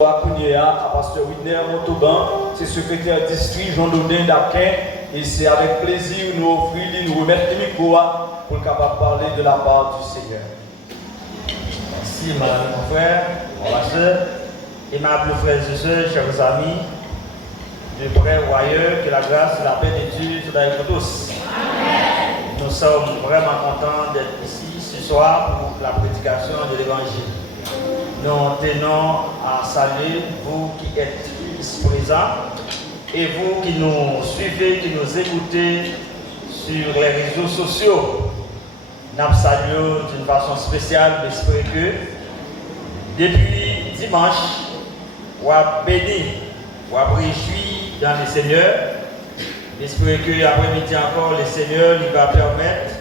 à Pasteur Widner Montauban, c'est secrétaire district Jean-Dodin d'Aquin, et c'est avec plaisir nous offrir, nous remettre le micro pour capable parler de la part du Seigneur. Merci, madame, mon frère, ma soeur, aimables frères et sœurs, chers amis, de près ou ailleurs, que la grâce et la paix de Dieu soient avec vous tous. Amen. Nous sommes vraiment contents d'être ici ce soir pour la prédication de l'Évangile. Nous tenons à saluer vous qui êtes ici présents et vous qui nous suivez, qui nous écoutez sur les réseaux sociaux. Nous saluons d'une façon spéciale, j'espère que depuis dimanche, vous avez béni, vous avez réjoui dans le Seigneur. J'espère que après-midi encore, le Seigneur lui va permettre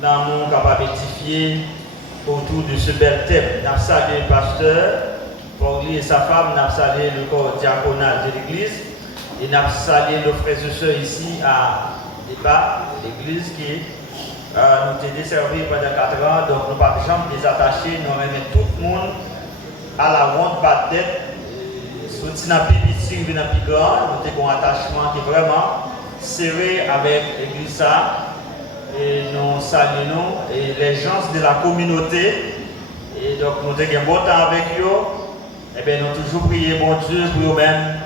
d'amour capable d'édifier autour de ce bel thème. Nous avons salué le pasteur, pour lui et sa femme, nous avons salué le corps diaconal de l'église et nous avons salué nos frères et sœurs ici à débat, l'église qui nous a desservi pendant 4 ans. Donc nous ne pouvons pas jamais désattacher, nous remettons tout le monde à la ronde pas de tête. Si nous avons plus dans plus grand, nous avons un attachement qui est vraiment serré avec l'église. Et nous saluons et les gens de la communauté. Et donc nous avons un bon temps avec eux. Et bien nous avons toujours prié bon Dieu pour eux-mêmes.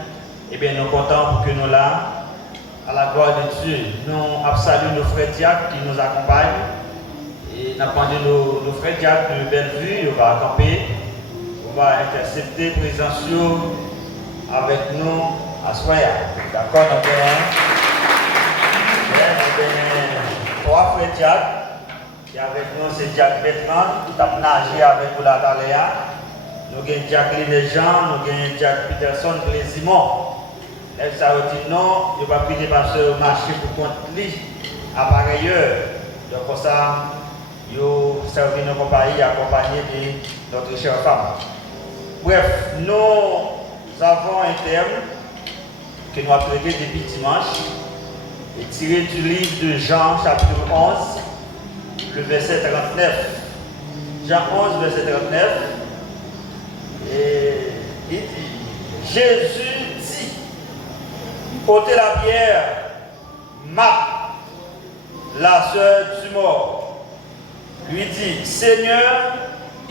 Et bien nous sommes contents pour que nous là, à la gloire de Dieu. Nous avons salué nos frères diacres qui nous accompagnent. Et nous avons demandé nos frères diacres de Bellevue, on va camper. On va intercepter présence avec nous à Soya. D'accord, nous avons 3 frères Jacques, qui avec nous c'est Jacques Bertrand, qui a nagé avec vous la Taléa. Nous avons Jacqueline Jean, nous avons Jacques Peterson, Simon. Et ça veut dire non, il ne va pas dépasser au marché pour compte lui, à pareille heure. Donc pour ça, il servi nos compagnies accompagnés de notre chère femme. Bref, nous avons un thème que nous avons traité depuis dimanche. Et tiré du livre de Jean, chapitre 11, le verset 39. Jean 11, verset 39. Et il dit, Jésus dit, ôtez la pierre, Marthe, la sœur du mort, lui dit, Seigneur,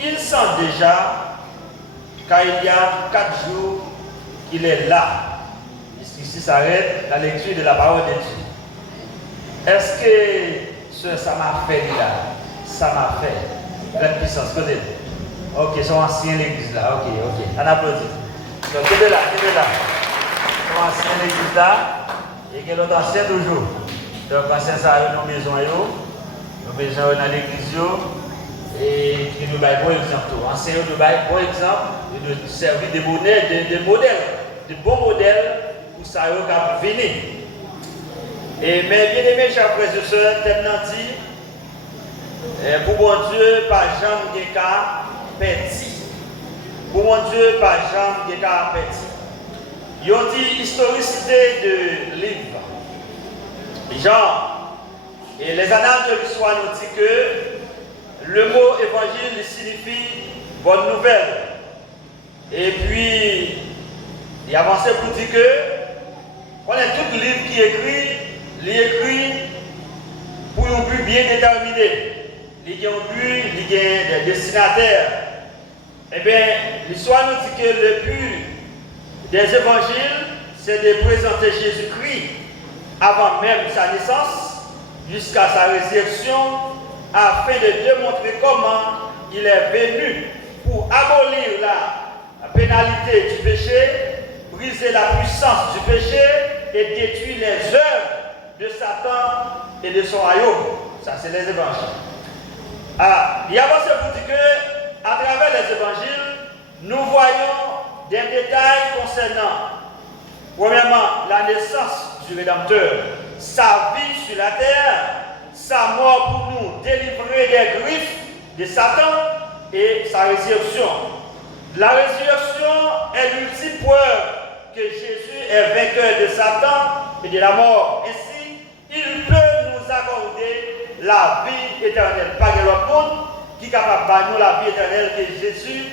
il sent déjà, car il y a 4 jours qu'il est là. Ici s'arrête la lecture de la parole de Dieu. Est-ce que ça m'a fait là? Ça m'a fait. Grande puissance, côté. Ok, ils sont anciens l'église là. Ok. On applaudit. Donc, c'est là. Ils sont anciens l'église là. Et que l'autre ancien toujours. Donc, ancien ça a nos maisons, nos maisons dans l'église. Et qui nous baillent bon exemple. Anciens nous baillent bon exemple. Et nous servir des modèles, de bons modèles pour ça qui venir. Et mes bien-aimés, chers frères et sœurs, tellement dit, pour mon Dieu, pas jamais de cas petit. Pour mon Dieu, pas jamais de cas petit. Ils ont dit historicité de livre. Genre, et les annales de l'histoire nous disent que le mot évangile signifie bonne nouvelle. Et puis, il avance pour dire que, on a tout livre qui écrit. Il écrit pour un but bien déterminé. Il y a un but, il y a des destinataires. Eh bien, l'histoire nous dit que le but des évangiles, c'est de présenter Jésus-Christ avant même sa naissance, jusqu'à sa résurrection, afin de démontrer comment il est venu pour abolir la pénalité du péché, briser la puissance du péché et détruire les œuvres de Satan et de son royaume. Ça, c'est les évangiles. Il y a avancé pour dire que, à travers les évangiles, nous voyons des détails concernant, premièrement, la naissance du Rédempteur, sa vie sur la terre, sa mort pour nous délivrer des griffes de Satan et sa résurrection. La résurrection est l'ultime preuve que Jésus est vainqueur de Satan et de la mort. Ainsi, il peut nous accorder la vie éternelle. Pas de l'autre monde qui est capable de nous la vie éternelle que Jésus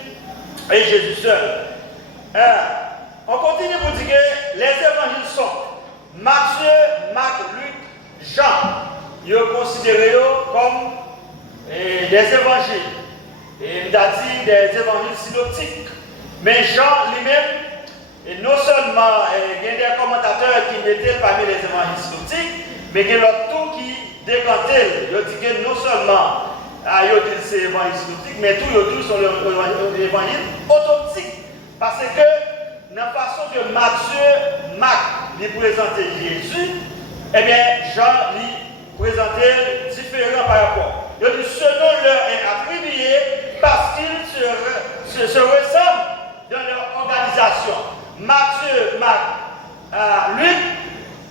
et Jésus seul. On continue pour dire que les évangiles sont Matthieu, Marc, Luc, Jean. Ils sont considérés comme des évangiles. Et il a dit des évangiles synoptiques. Mais Jean lui-même, et non seulement il y a des commentateurs qui mettaient parmi les évangiles synoptiques, mais il y a l'autre tout qui décantait. Il dit que non seulement c'est l'évangile synoptique, mais tout sont l'évangile autoptique. Parce que dans la façon que Matthieu, Marc lui présentait Jésus, eh bien Jean lui présentait différent par rapport. Il dit selon leur attribué parce qu'ils se ressemblent dans leur organisation. Matthieu, Marc, Luc,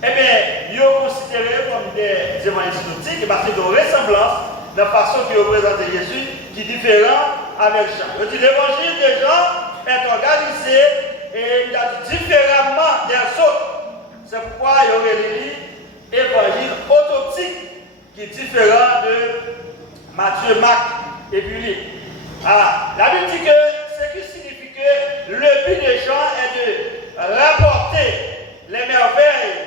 eh bien, ils sont considérés comme des évangiles synoptiques parce qu'ils ont une ressemblance dans la façon qu'ils représentent Jésus qui est différent avec Jean. Je dis l'évangile de Jean est organisé et il a différemment des autres. C'est pourquoi il y aurait l'évangile autoptique qui est différent de Matthieu, Marc et puis Luc. La Bible dit que ce qui signifie que le but de Jean est de rapporter les merveilles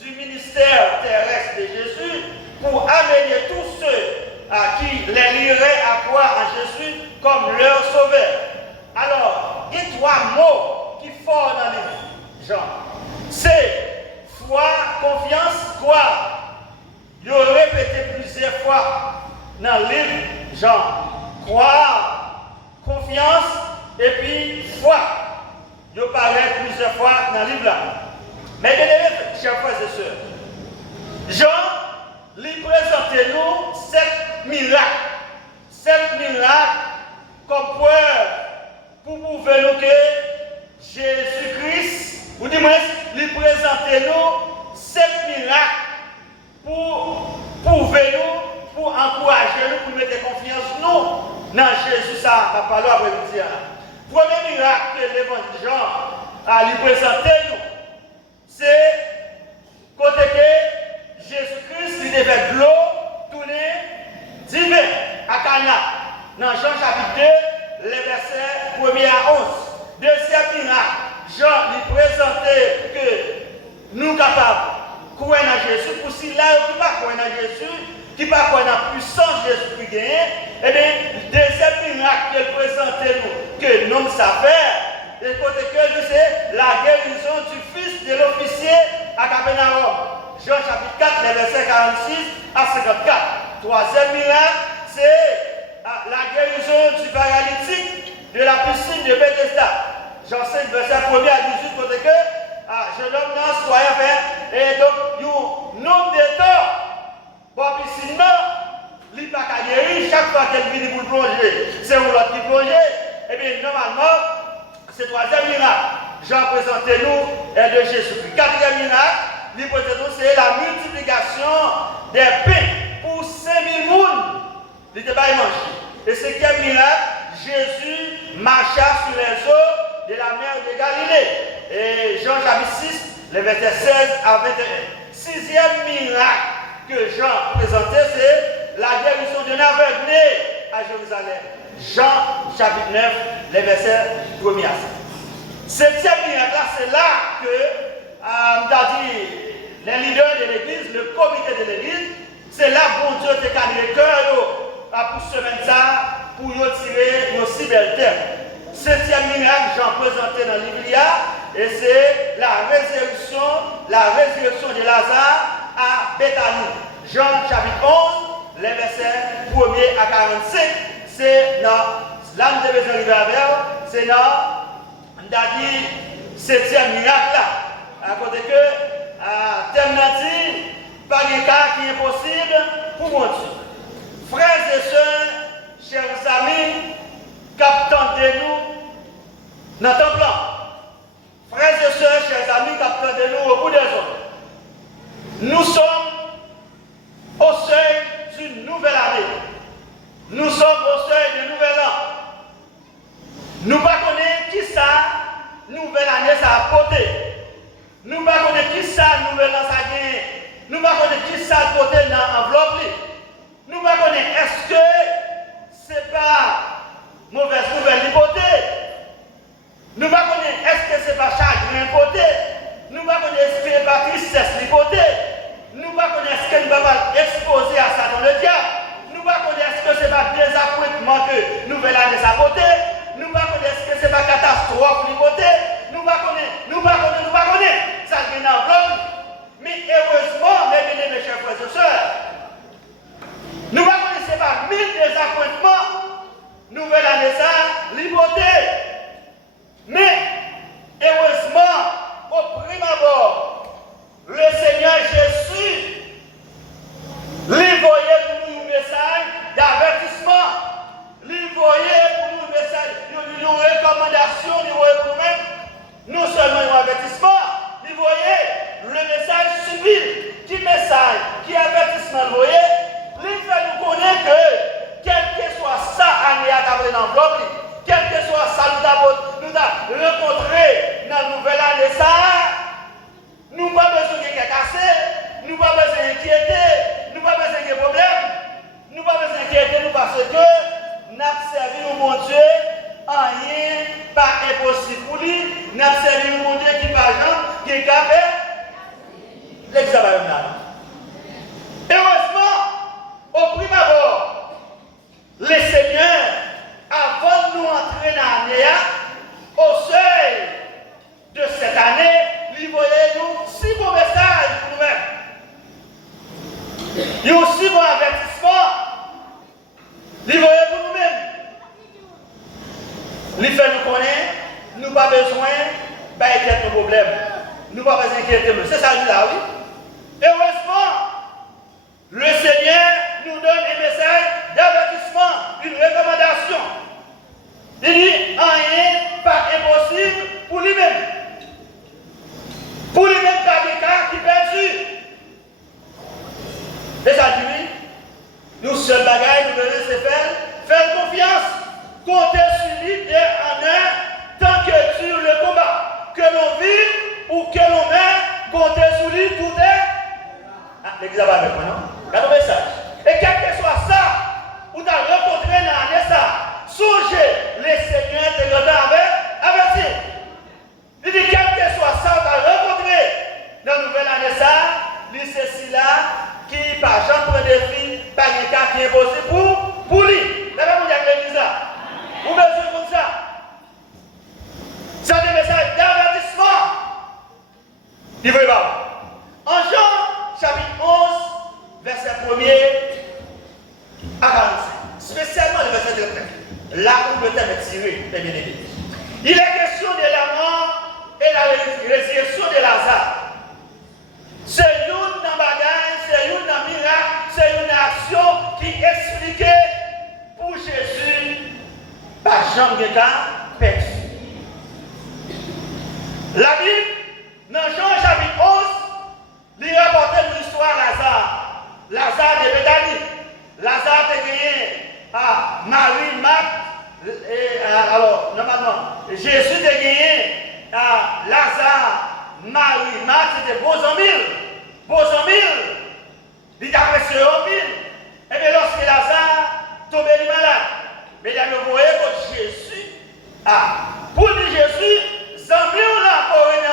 du ministère terrestre de Jésus pour amener tous ceux à qui les lirait à croire en Jésus comme leur sauveur. Alors, il y a trois mots qui font dans les Jean. C'est foi, confiance, croire. Il a répété plusieurs fois dans le livre Jean. Croire, confiance et puis foi. Il paraît plusieurs fois dans le livre là. Mais bien aimés, chers frères et sœurs, Jean lui présentait nous 7 miracles. 7 miracles comme preuve pour prouver nous que Jésus-Christ, ou du moins, lui présentait nous 7 miracles pour prouver nous, pour encourager nous, pour mettre confiance nous dans Jésus. Ça va parler après-midi. Premier miracle que l'évangile Jean a lui présenté nous, c'est côté que Jésus-Christ lui devait de l'eau tourner divin à Cana. Dans Jean chapitre 2, les versets 1 à 11. Deuxième miracle, Jean lui présentait que nous capables de croire en Jésus, pour si là qui ne pas croire en Jésus, qui ne pas croire dans la puissance de Jésus qui gagne, eh bien, deuxième miracle qu'il présentait nous, que nous savons faire, et côté que c'est la guérison du fils de l'officier à Capernaum. Jean chapitre 4, les versets 46 à 54. Troisième miracle, c'est la guérison du paralytique de la piscine de Bethesda. Jean 5, verset 1 à 18, côté que jeune homme dans soyez fait, et donc, il y a un nombre de temps, pour la piscine, il n'est pas guéri chaque fois qu'elle vient pour plonger. C'est où l'autre qui plonge. Eh bien, normalement, c'est troisième miracle. Jean présentait nous et de Jésus-Christ. Quatrième miracle, lui présentait nous, c'est la multiplication des pains pour 5000 personnes. Il n'était pas mangé. Et cinquième miracle, Jésus marcha sur les eaux de la mer de Galilée. Et Jean chapitre 6, les versets 16 à 21. Sixième miracle que Jean présentait, c'est la guérison d'un aveugle à Jérusalem. Jean chapitre 9, les versets 1 à 5. Septième miracle, c'est là que les leaders de l'église, le comité de l'église, c'est là que bon Dieu te calme le cœur pour semaine ça, pour tirer une si belle terre. Septième miracle, Jean présenté dans l'Iblia, et c'est la résurrection de Lazare à Bethanie. Jean chapitre 11, les versets 1 à 45, c'est dans l'âme de Bézin River, c'est dans le septième miracle là. À côté que, terminatif, pas de cas qui est possible pour mon Dieu. Frères et sœurs, chers amis, captez-nous dans ton plan. Frères et sœurs, chers amis, captez-nous au bout des autres. Nous sommes au seuil d'une nouvelle année. Nous sommes au seuil d'un nouvel an. Nous ne connaissons pas qui ça, nouvelle année, ça a porté. Nous ne connaissons pas qui ça, nouvelle an, ça a gagné. Nous ne connaissons pas qui ça a porté dans l'enveloppe. Nous ne connaissons pas, est-ce que ce n'est pas mauvaise nouvelle l'hypothèse? Nous ne connaissons pas, est-ce pas chagrin côté. Nous ne connaissons pas ce n'est pas tristesse côté. Nous ne connaissons pas ce que nous va exposer à Satan le diable. Nous ne connaissons pas ce que ce n'est pas désappointement que nous allons aller à côté. Nous ne connaissons pas ce que ce n'est pas catastrophe du côté. Nous ne connaissons ça vient dans l'homme. Mais heureusement, mes bien-aimés chers frères et sœurs, nous ne connaissons pas 1000 désappointements. Nouvelle année ça, liberté. Mais heureusement, au prime abord, le Seigneur Jésus lui voyait pour nous un message d'avertissement. Lui voyait pour nous un message, une recommandation, lui voyait pour nous, non seulement un avertissement, lui voyait le message civil. Qui message, qui avertissement, vous voyez, lui fait nous connaître que quel que soit ça, année à table dans l'enveloppe, quel que soit ça, nous avons rencontré dans la nouvelle année, ça, nous n'avons pas besoin de quelqu'un cassé, nous n'avons pas besoin d'inquiéter, nous n'avons pas besoin de problème, nous n'avons pas besoin d'inquiéter, nous parce que nous avons servi au bon Dieu, rien pas impossible pour lui, nous avons servi au bon Dieu qui par exemple, qui est capable, l'examen là. Heureusement, au prime abord, les seigneurs, avant de nous entrer dans l'année, au seuil de cette année, ils voyaient nous 6 bons messages pour nous-mêmes. Ils ont 6 bons avertissements. Ils voyaient pour nous-mêmes. Ils fait nous connaître, nous n'avons pas besoin d'inquiéter nos problèmes. Nous n'avons pas besoin d'inquiéter. C'est ça, là, oui. Heureusement, le Seigneur nous donne un message d'avertissement, une recommandation. Il dit, rien pas impossible pour lui-même. Pour lui-même, qui est perdu. Et ça dit, oui, nous seuls bagailles, nous devons faire confiance, compter sur lui en un, tant que sur le combat. Que l'on vive ou que l'on meurt, compter sur lui, tout est. L'examen avec moi, non? Regardez le message. Et quel que soit ça, où tu as rencontré dans l'année ça, songez, les seigneurs te regardent avec il dit, quel que soit ça, où tu as rencontré dans la nouvelle année ça, c'est ceci-là qui, par exemple, prend des filles, par un cas qui est impossible pour lui. D'accord, vous dire l'église là. Vous mettez comme ça. C'est des messages d'avertissement. Il veut pas. En Jean, chapitre 11, verset 1er à 45. Spécialement le verset 13. Là où le thème est tiré, mes bien-aimés. Il est question de la mort et la résurrection de Lazare. C'est une bagage, c'est une miracle, c'est une action qui expliquait pour Jésus par Jean de perdu. La Bible, dans Jean chapitre 11, lui rapportait une histoire à Lazare. Lazare de Béthanie. Lazare a gagné à Marie, Marthe, alors, normalement, Jésus a gagné à Lazare, Marie, Marthe, c'était beaux en mille. Il a apprécié en mille. Et bien, lorsque Lazare tombait malade, mais il a envoyé contre Jésus. Pour dire Jésus, Zambir là, pour une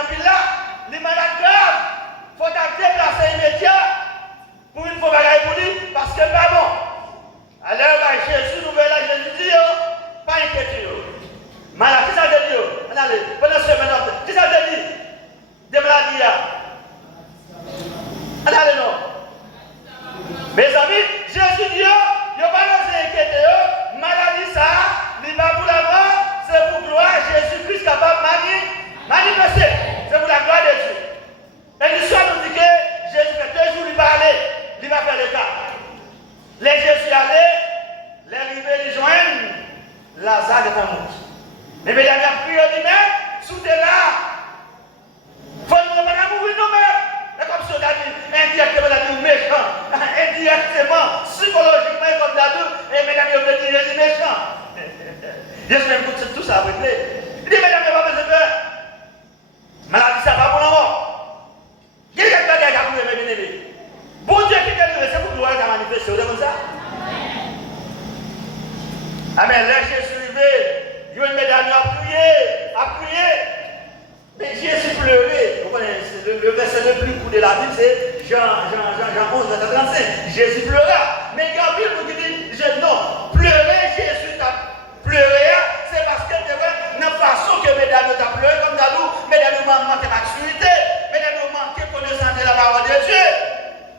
le verset le plus court de la Bible, c'est Jean 11, verset 35. Jésus pleura. Mais quand Bible vous dit, non, pleurer, Jésus t'a pleuré, c'est parce que c'est vrai, la façon que mesdames t'a pleuré, comme dans nous, mesdames nous manquent maturité, mesdames nous manquent connaissance de la parole de Dieu.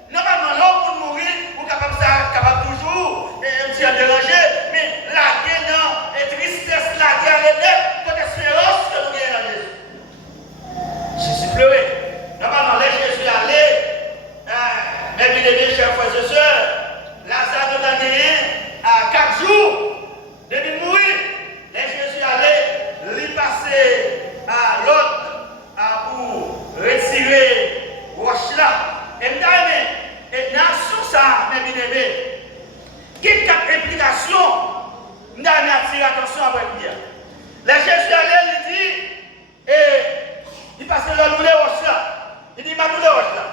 Normalement, l'homme pour mourir, vous capable toujours un petit déranger, mais la guerre, non, et tristesse, la guerre, les nègres, votre espérance que nous gagnons dans Jésus. Jésus pleurait. Normalement, les Jésus allait, mes bien-aimés, chers frères et sœurs, Lazare nous a gagné à 4 jours depuis mourir. Les Jésus allait lui passer à l'autre pour retirer roche là. Et dans ça, mes bien-aimés, quelles 4 implications nous avons attiré l'attention à votre dire. Les Jésus allait lui dit, il passe le roche là. Il dit, ma roche là.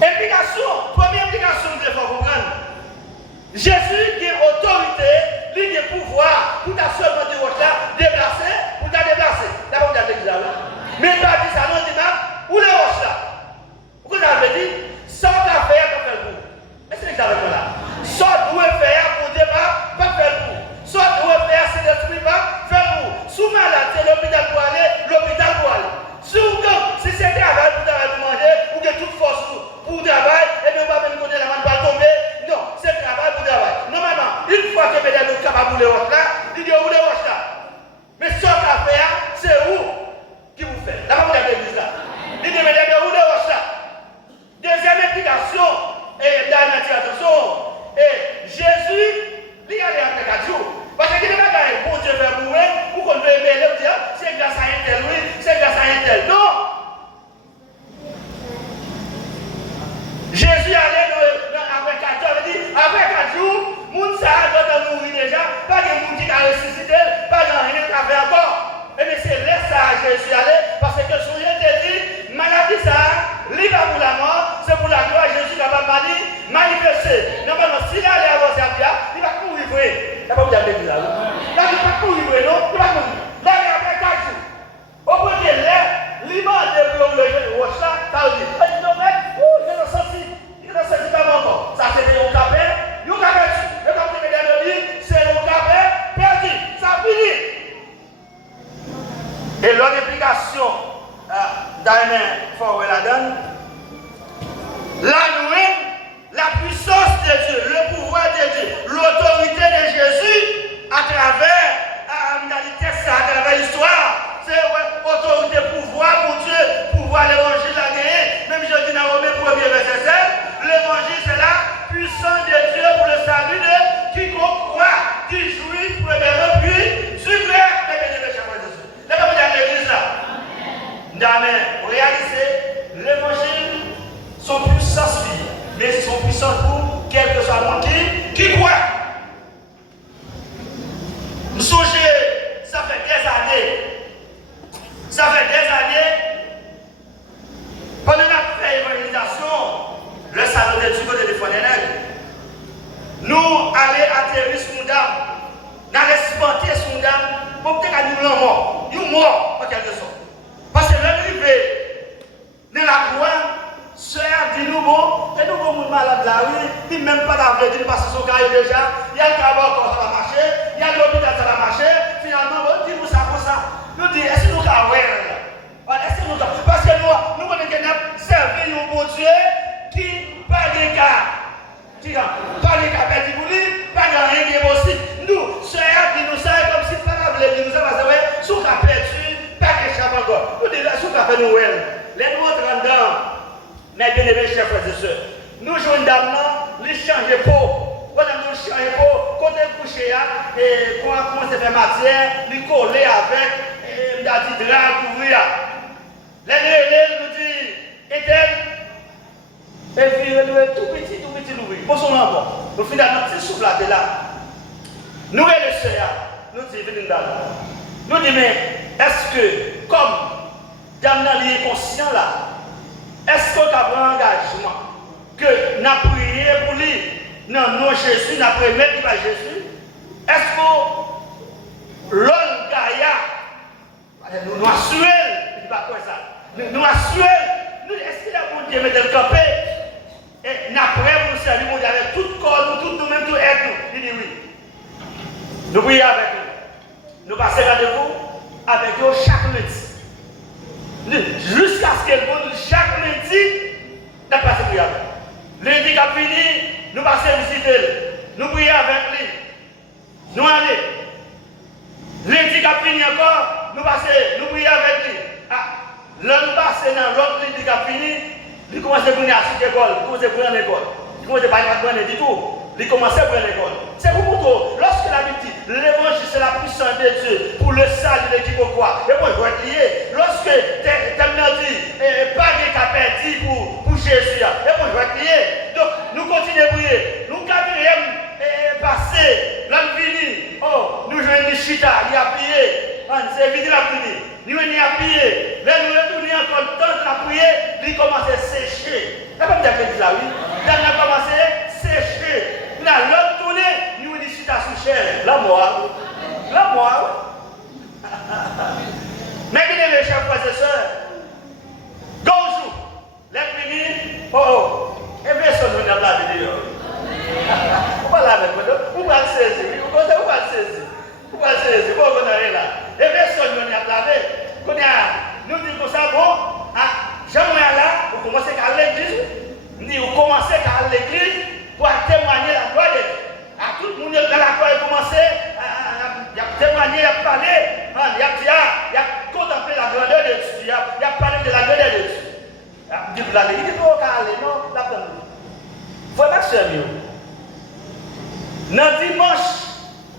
Implication, première implication, vous devez comprendre. Jésus qui a autorité, lui qui a pouvoir pour ta seulement de roche là, déplacer, pour ta déplacer. Là, vous avez dit ça là. Mais il a dit ça, non, il dit, où les roches là? Vous avez dit, sans ta faire, pas faire le coup. Mais c'est ça avec moi là. Soit doit faire pour débat, pas faire le coup. Soit doit faire, c'est l'esprit, pas faire le coup. Sous malade, c'est l'hôpital pour aller, l'hôpital pour aller. Si c'est travail pour demander, ou que toute force pour travail, et bien on va même connaître la main pas tomber. Non, c'est travail pour travail. Normalement, une fois que mesdames sont capables de les roches là, il dit où les roches là. Mais sans ta faire, c'est où qui vous fait. Là, vous avez dit ça. Il dit mesdames, où les roches là. Deuxième implication, et dans notre attention, et Jésus, il y a les 4 jours. Parce qu'il n'est pas gagné, bon Dieu fait mourir, ou qu'on veut aimer le dire, c'est grâce à un tel, oui, c'est grâce à un tel. Non! Jésus allait après 4 jours, il dit, après 4 jours, moun ça doit mourir déjà, pas de moun qui a ressuscité, pas de rien qui a fait encore. Et bien c'est là ça Jésus allait, parce que son Dieu te dit, maladie ça, lui va pour la mort, c'est pour la gloire, Jésus va pas manifester. Normalement, s'il allait avancer à Pierre, il va courir vrai. Il n'a pas vous dire là. Là, il va courir vrai, non? Il va courir. Là, il après 4 jours. Au bout de l'air, l'image de le roche là, ça veut dire, il dit non, mais, il a senti pas encore. Ça, c'était un capet, il a perdu. Et comme tu me dis, c'est un capet perdu. Ça finit. Et l'autre implication, Damien Forwell la donne, la nouvelle, la puissance de Dieu, le pouvoir de Dieu, l'autorité de Jésus à travers l'histoire. C'est autorité, pouvoir pour Dieu, pouvoir l'évangile à gagner. Même je dis dans Romains 1er verset 7, l'évangile c'est la puissance de Dieu pour le salut de quiconque croit, du juif, premièrement, puis du grec. Là, vous avez l'église là. D'amen, réalisez l'évangile, son puissance vie, mais son puissance pour quel que soit le monde qui croit. Vous songez, ça fait des années. Ça fait des années. Pendant la fait évangélisation, le salon de Dieu de Fontenay, nous allons atterrir sur une dame, nous allons exploiter sur une dame, pour peut-être nous l'en mort. Nous mort en quelque sorte. Parce que l'arrivée de la croix, sœur dit nous bon, et nous bon malade là, oui, il même pas d'avoir dit parce que son cas est déjà, il y a le travail encore ça va marcher, il y a l'hôpital ça va marcher, finalement, on dit nous ça pour ça. Nous dit, est-ce que nous avons est-ce que nous avons parce que nous connaissons qu'il y a servi un bon Dieu qui pas de cas. Pas de cas perdu pour lui, pas de rien qui est possible. Nous, sœur dit nous ça comme si pas d'avoir dit nous ça, parce que sous cas perdu, pas de chap encore. Nous disons sous cas fait Noël. Les nous rentrons dedans. Mais bien aimés, chers frères et sœurs, nous jouons une dame là, lui changer peau. Voilà, nous changer peau, quand elle couche, et quand on commence à faire matière, lui coller avec, et il a dit drap, couvrir. Les nous dit, est-elle? Et puis, elle est tout petit, l'ouvrir. Pour son enfant. Au final, notre souffle là. Nous et les sœurs, nous disons, venez une dame. Nous disons, mais est-ce que, comme dame est conscient là, est-ce qu'on a pris un engagement que nous avons prié pour lui, non, Jésus, nous avons prié même par Jésus? Est-ce que l'homme gaïa, nous assurons, il ne pas quoi ça? nous assurer, est-ce qu'il a bon Dieu mettre le campé? Et nous prêts pour nous servir, mon Dieu, avec tout corps, tout nous-mêmes, tout être nous. Il dit oui. Nous prions avec nous. Nous passons rendez-vous avec eux chaque lundi. Jusqu'à ce qu'elle nous chaque lundi, nous passons prier avec. Lundi qui a fini, nous passons visiter. Nous prions avec lui. Nous allons. Lundi qui a fini encore, nous prions avec lui. L'homme passe dans l'autre lundi qui a fini, il commence à venir à l'école, il commence à venir à l'école. Il commence à prendre du tout. Il commence à prendre l'école. C'est pour vous, lorsque la Bible dit, l'évangile c'est la puissance de Dieu pour le salut de qui quoi. Et moi je vais être lié. Lorsque tu as dit, pas de capéti pour Jésus. Et moi je vais être lié. Donc nous continuons à prier. Nous quatrième passé, l'homme fini. Oh, nous jouons une chita, il a prié. C'est vite la prière. Nous venons à prier. Là nous retournons encore temps à prier. Il commence à sécher. La Bible dit là, oui. Là il a commencé à sécher. Nous allons tourner, nous venons ici à sous chair. La mort. La mort. Mais bien mes chers frères et sœurs, bonjour. Les bénis. Oh, et personne ne vient la vidéo. Vous parlez avec moi, vous pouvez le saisir. Vous pouvez le saisir. Vous pouvez le saisir. Vous pouvez le là. Et personne ne vient la vidéo. Nous disons comme ça, bon, j'aimerais là, vous commencez à l'église. Vous commencez à l'église pour témoigner la gloire de Dieu. À tout le monde dans la gloire, il commence à témoigner, à parler, il a contemplé la grandeur de Dieu, il a parlé de la grandeur de Dieu. Il dit, il dit, non, là-dedans. Il faut pas que c'est mieux. Dans dimanche,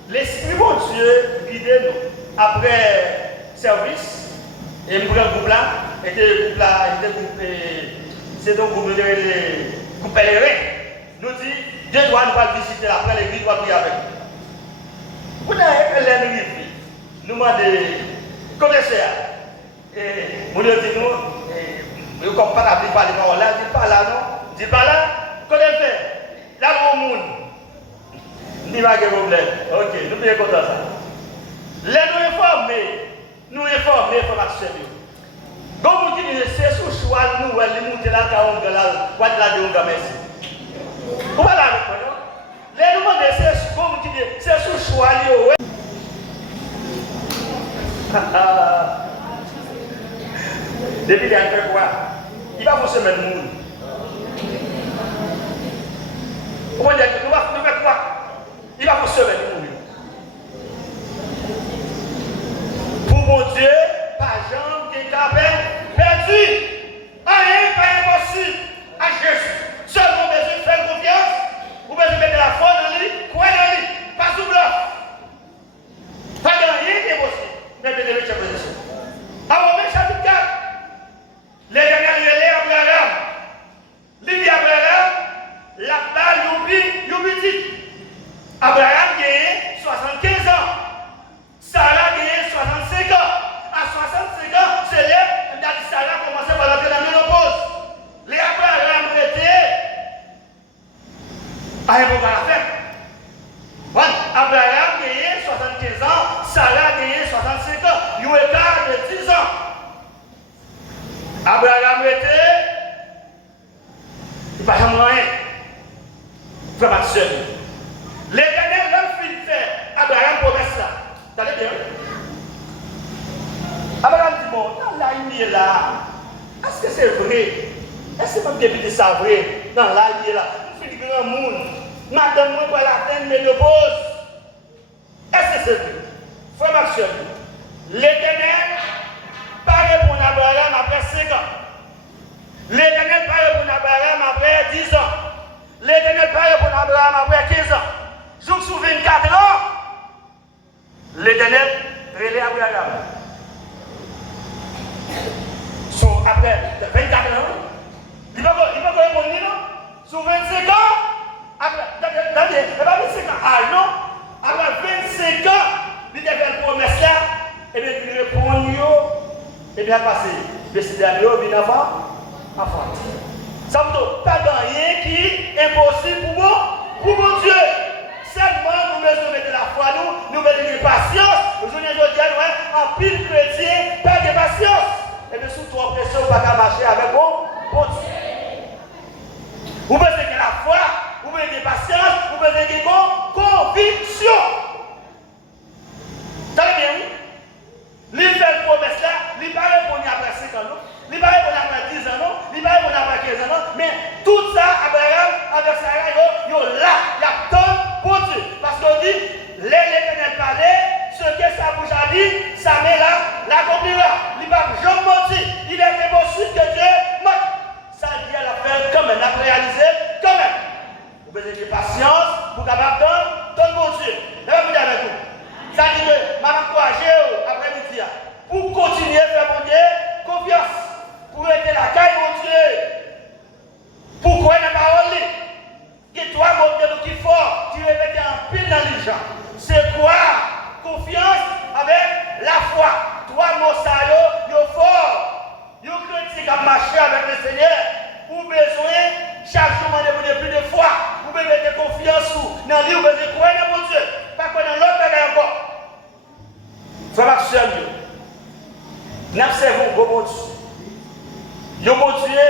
l'Esprit de Dieu guide nous après service. Et le groupe là, c'est un groupe de pèlerins. Nous dit, Dieu doit nous pas visiter après l'église, doit prier avec nous. Vous n'avez pas l'air nous demandons, connaissez et nous dit nous, comme pas la parler par là, dit pas là, non, dit pas là, connaissez, là, mon monde. N'y a pas de problème. Ok, nous sommes contents de ça. Les nous informer, il faut marcher. Comme vous dites, c'est sous choix, nous, les monter là, pour la déonga, merci. Vous voyez là, les nous demandons, comme vous dites, c'est sous choix, depuis il a fait quoi? Il va vous semer le monde. Vous voyez, nous va faire quoi? Il va vous semer le monde. Pour mon Dieu, pas jambe qui est perdu. Rien pas impossible à Jésus. Seulement besoin de faire confiance. Vous besoin de mettre la foi dans lui, croire dans lui, pas sous bluff. Pas de rien qui est possible. Mais bien de position. À Romains chapitre 4, l'Éternel relève Abraham. Il dit Abraham, la balle y'oublie dit. Abraham gagne 75 ans. Sarah gagne 65 ans. À 65 ans, c'est là, Sarah commençait par entrer dans la ménopause. Les Abraham étaient à un moment à la fête. Voilà. Abraham gagne 75 ans, Sarah gagne 65 ans. Il y a un écart de 10 ans. Abraham était, il ne peut pas rien. Il ne peut pas seul. L'Éternel, l'homme fit faire Abraham promesse là. T'allez bien? Abraham dit, bon, dans la il est là. Est-ce que c'est vrai? Est-ce que même depuis ça vrai? Dans la il est là. Il fait du grand monde. Madame, moi, pour la ménopause. Est-ce que c'est vrai? Frère Maxime, l'Éternel pas répondre à Abraham après 5 ans. L'Éternel pas répondre à Abraham après 10 ans. L'Éternel pas répondre à Abraham après 15 ans. Jour sous 24 ans, l'Éternel relève Abraham. Après 24 ans, il va répondre, non? Sur 25 ans, après 25 ans, ah non, après 25 ans, il a fait une promesse là, et bien il répond, et bien passé, décidé à lui, bien avant. Ça veut dire pas de rien qui est impossible pour mon Dieu. Seulement, nous devons mettre la foi, nous devons mettre patience. Aujourd'hui, je dis, en pile chrétien, pas de patience. Et bien, surtout, en pression, pas marcher avec bon Dieu. Vous pouvez que la foi, vous pouvez de patience, vous pouvez de conviction. Très bien, oui. Il fait le promesse là, il va répondre après 5 ans, il va répondre après 10 ans, il va répondre après 15 ans, mais tout ça, Abraham, avec Sarah, il y a tant pour Dieu. Parce qu'on dit, l'Éternel parlait, ce que sa bouche a dit, sa main là, l'accomplira. Il va jamais mentir. Il est impossible que Dieu mente. Ça dit à la faire quand même, à réaliser quand même. Vous avez de patience, vous êtes capable de mon Dieu. Et vous avec vous. Ça dit que, ma encouragé après-midi, pour continuer à faire mon Dieu confiance, pour être la caille mon Dieu, pour croire dans la parole, que toi, mon Dieu, qui est fort, tu répètes en pile dans les gens. C'est quoi? Confiance avec la foi. Toi, mon salaud, yo fort. Yo chrétien qui a marché avec le Seigneur. Vous besoin, chaque jour, de plus de foi. Vous pouvez mettre confiance dans lui, vous besoin croire dans mon Dieu. Pas quoi dans l'autre bagaille encore. Frère Maxime, n'observons pas mon Dieu. Yo mon Dieu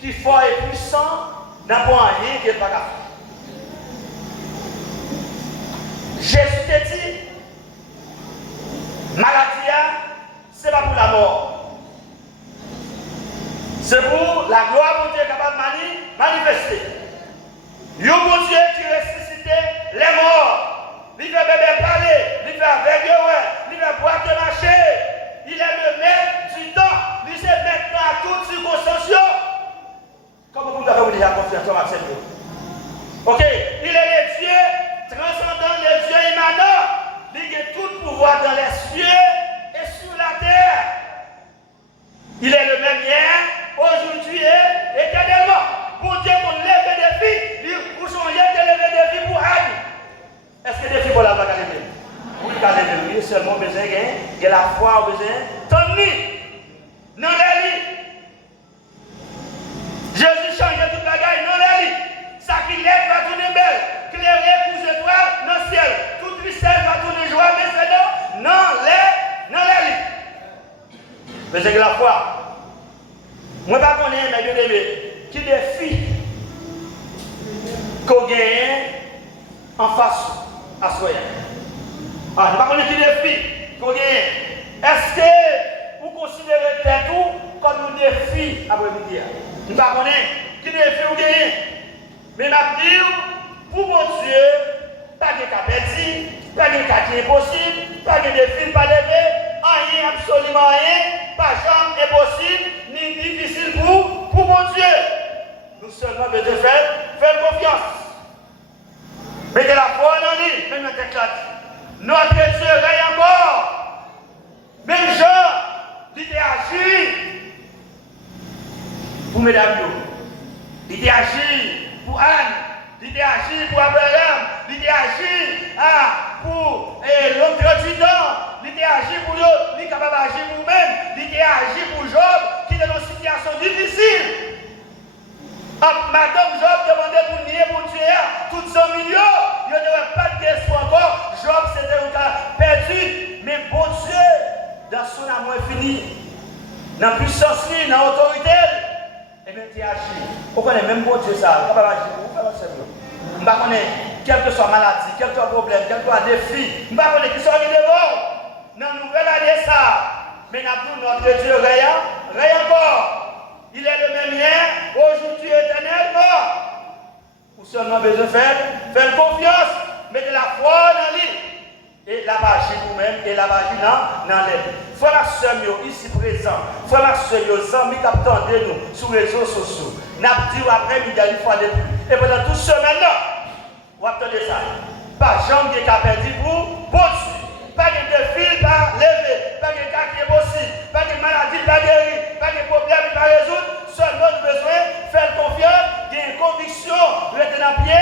qui est fort et puissant, n'a pas rien qui n'est pas capable. Jésus t'a dit, maladie, ce n'est pas pour la mort. C'est pour la gloire de Dieu capable de manifester. Yo mon Dieu qui ressuscitait les morts. Il fait bébé parler, il fait avec eux, il fait boire de marcher. Il est le maître du temps. Il sait mettre à toutes circonstances. Comment vous avez déjà confiance en Maxime? Ok, il est le Dieu transcendant, le Dieu immanent. Il a tout pouvoir dans les cieux et sur la terre. Il est le même hier, aujourd'hui et éternellement. Pour Dieu qu'on lève des défis, vous changez de lever des défis pour Anne. Est-ce que des défis pour la vague à lever? Oui, qu'à lever, oui, seulement besoin de la foi, besoin de nuit. Non, les lits. Jésus change toute bagaille, non, les lits. Ça qui lève va tourner belle. Clairer pour étoiles dans le ciel. Toute tristesse va tourner joie, mais c'est non, les lits. Mais c'est que la foi. Moi, pas qu'on est, mais bien aimé. Qui défie qu'on gagne en face à soi. Ah, je ne sais pas qui défie qu'on gagne. Est-ce que vous considérez tout comme un défi après-midi? Je ne sais pas qui défie ou gagne. Mais je vais dire, pour mon Dieu, pas de cas perdu, pas de cas qui est impossible, pas de défi, pas levé, rien, absolument rien, pas jamais impossible, ni difficile pour mon Dieu. Nous seulement besoin de faire confiance. Mettez la foi dans lui, même notre éclat. Notre Dieu règne encore. Même Jean, il a agi pour mesdames. Il a agi pour Anne. Il a agi pour Abraham. Il a agi pour l'homme président. Il a agi pour eux. Il est capable d'agir pour nous-mêmes. Il a agi pour Job qui est dans une situation difficile. Madame Job demandait pour nier pour tuer tout son milieu. Il n'y avait pas de d'espoir encore. Job c'était un cas perdu. Mais bon Dieu, dans son amour infini, dans la puissance, dans l'autorité, et bien tu agis. Vous connaissez même bon Dieu ça. Comment agir pour vous faire le Seigneur? Je ne connais pas, quelle que soit maladie, quel que soit problème, quel que soit défi, je ne connais pas qui soit devant. Dans la nouvelle année ça. Mais notre Dieu règne encore. Il est le même hier, aujourd'hui éternellement. Vous seulement besoin de faire confiance, mettez la foi dans lui. Et la magie vous-même, et la magie dans l'aide. Frère et sœur, ici présent, frère et sœur, les amis qui attendent nous sur les réseaux sociaux, n'a dit après-midi une fois de plus. Et pendant toute semaine là, vous attendez ça. Pas jambe qui a perdu pour Dieu. Pas de défi, pas levé, pas de cas qui est possible, pas de maladie, pas guéri, pas de problème, pas résoudre. Seulement nous besoin de faire confiance, de conviction, rester dans pied.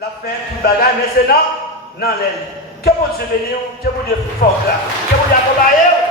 La fin, tout bagage, mais c'est non l'aile. Que mon Dieu bénisse, que mon Dieu force, que mon Dieu accompagne.